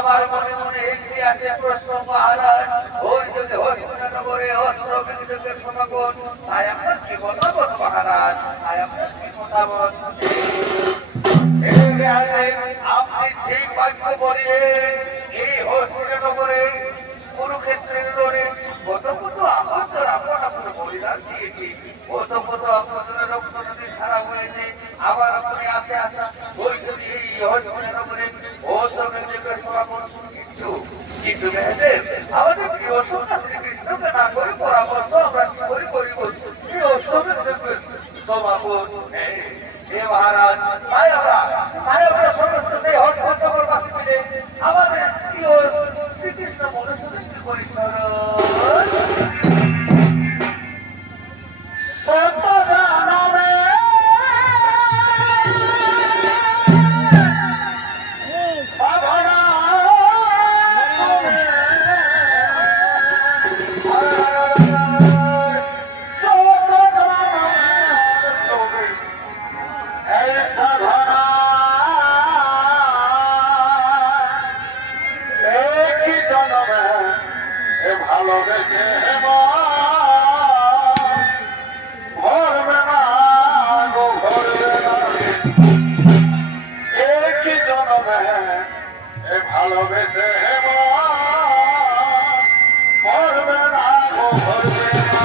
আমার মনে মনে একটি আছে প্রশ্ন মহারাজ, ওই যদি হরিণনগরে অস্ত্র বিদ্যুতের সমাগম, তাই আপনার কি মতামত মহারাজ? তাই আপনার কি মতামত? আপনি ঠিক বাক্য বলিলেন। এই হরিণনগরে কুরুক্ষেত্রের লড়ে কত কত আপনার আপন আপন বলিদান দিয়েছি, কত কত আপনাদের রক্ত নদী ছাড়া হয়েছে। আবার আপনি আছে আসা ওই যদি এই হরিণনগরে অস্ত্র বিদ্যুতের সমাগম, কিন্তু আমাদের প্রিয় সন্তান শ্রীকৃষ্ণকে না করে পরামর্শ আমরা কি করে করিব? সেই অস্ত্র বিদ্যুতের সমাগম মহারাজ, তাই আমরা সমস্ত সেই হরিণনগরবাসী মিলে আমাদের প্রিয় শ্রীকৃষ্ণ মনুষ্যকে করি ভালোবেসে ভরবে না গো ভরবে না, একই জনমে ভালোবেসে ভরবে না গো ভরবে না।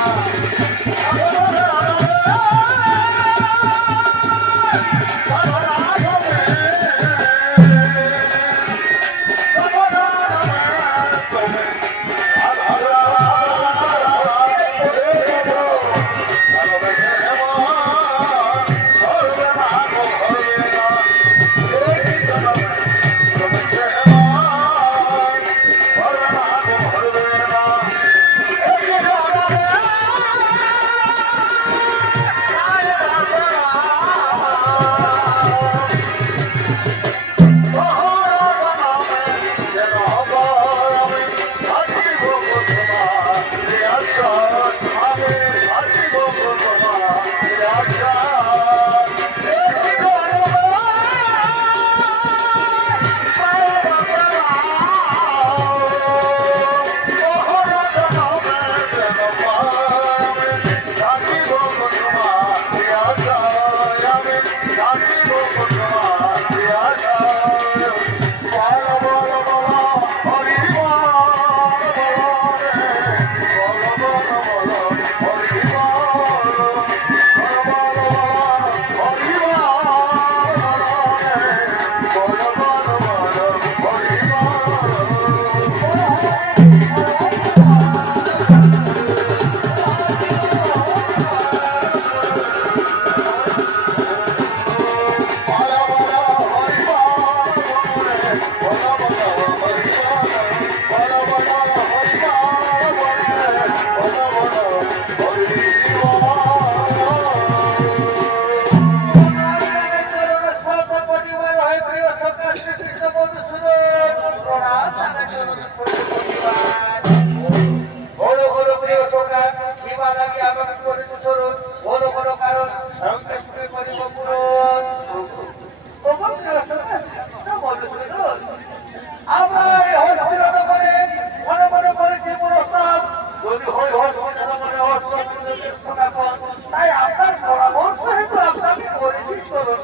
তাই আপনার পরামর্শ হেতু আপনাকে পরিচিত করুন,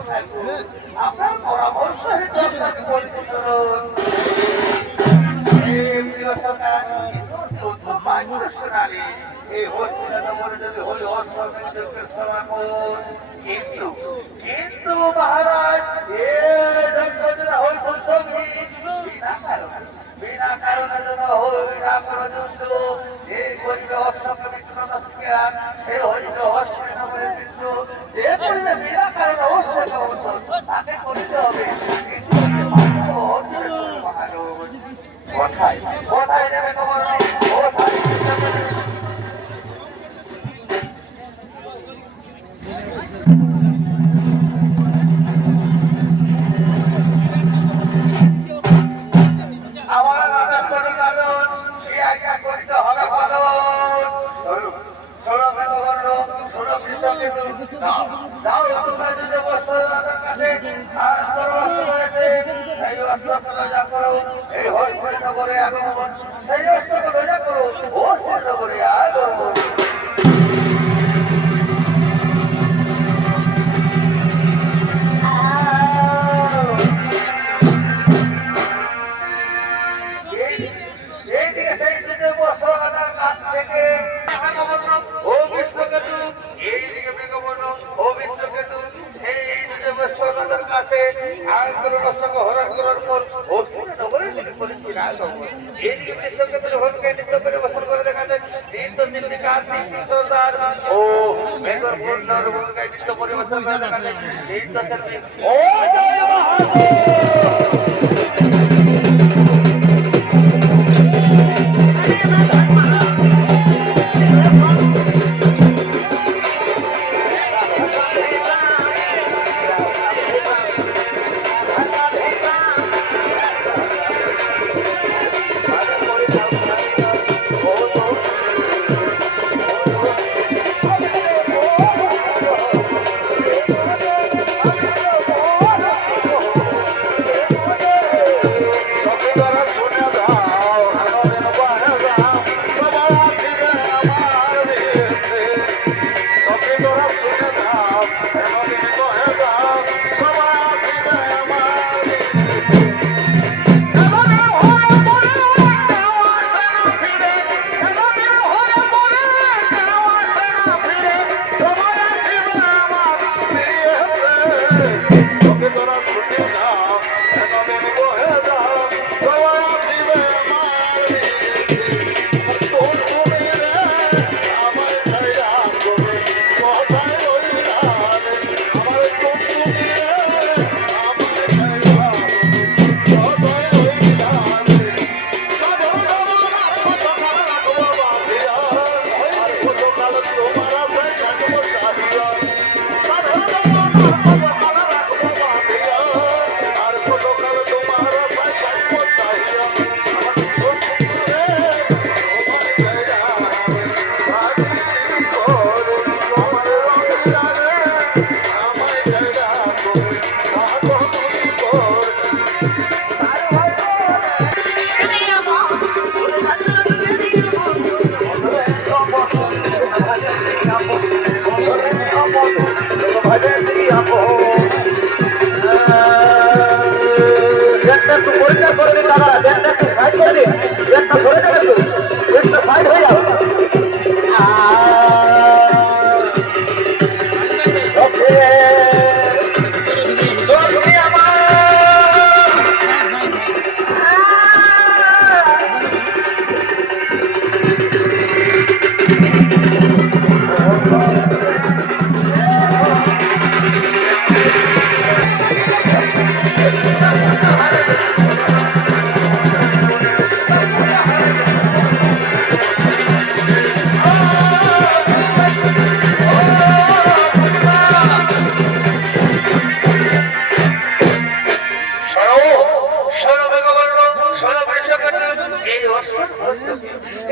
আপনার পরামর্শ হেতু আপনাকে পরিচিত করুন। কিন্তু মহারাজ বিনা কারণে যেন হইরা পর্যন্ত এই করিবে অসংখ্য মিত্রতা শিকার, সে হইবে হস্তে কিন্তু যে করিবে বিনা কারণে অবশ্যই তাকে করিতে হবে। কোথায় কোথায় নেবে তোমার কোথায়? যাও তোমরা যদি বস্ত্র কাছে আর অষ্টক রোজা করো এই হরিপুর নগরে আগমন সেই অষ্টক রোজা করো ও শ্রীনগরে আগমন এইদিকে সেই দিকে বসরাদার কাছ থেকে ও বিশ্বকেতু এইদিকে বেগবর্ণ ও বিশ্বকেতু এই দিকে বসরাদার কাছে আন্দোলনের সঙ্গে হরণ করার পর ও নগরের দিকে পরিস্থিতি আগমন এইদিকে বিশ্বকেতুর হলকে নৃত্য পরিবেশন করে দেখাচ্ছে নৃত্য শিল্পীকা সর্দার ও মেঘর পূর্ণর ভূমিকায় নৃত্য পরিবেশন করে দেখাচ্ছে নৃত্য শিল্পী ও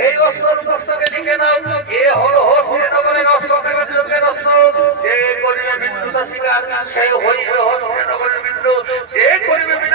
এই অস্ত্র পুস্তকে লিখে নাও এ হলো হস্তিনগরের অস্ত্র যে করিবে বিদ্যুৎ শিকার সেই হইবে হস্তিনগরের বিদ্যুৎ যে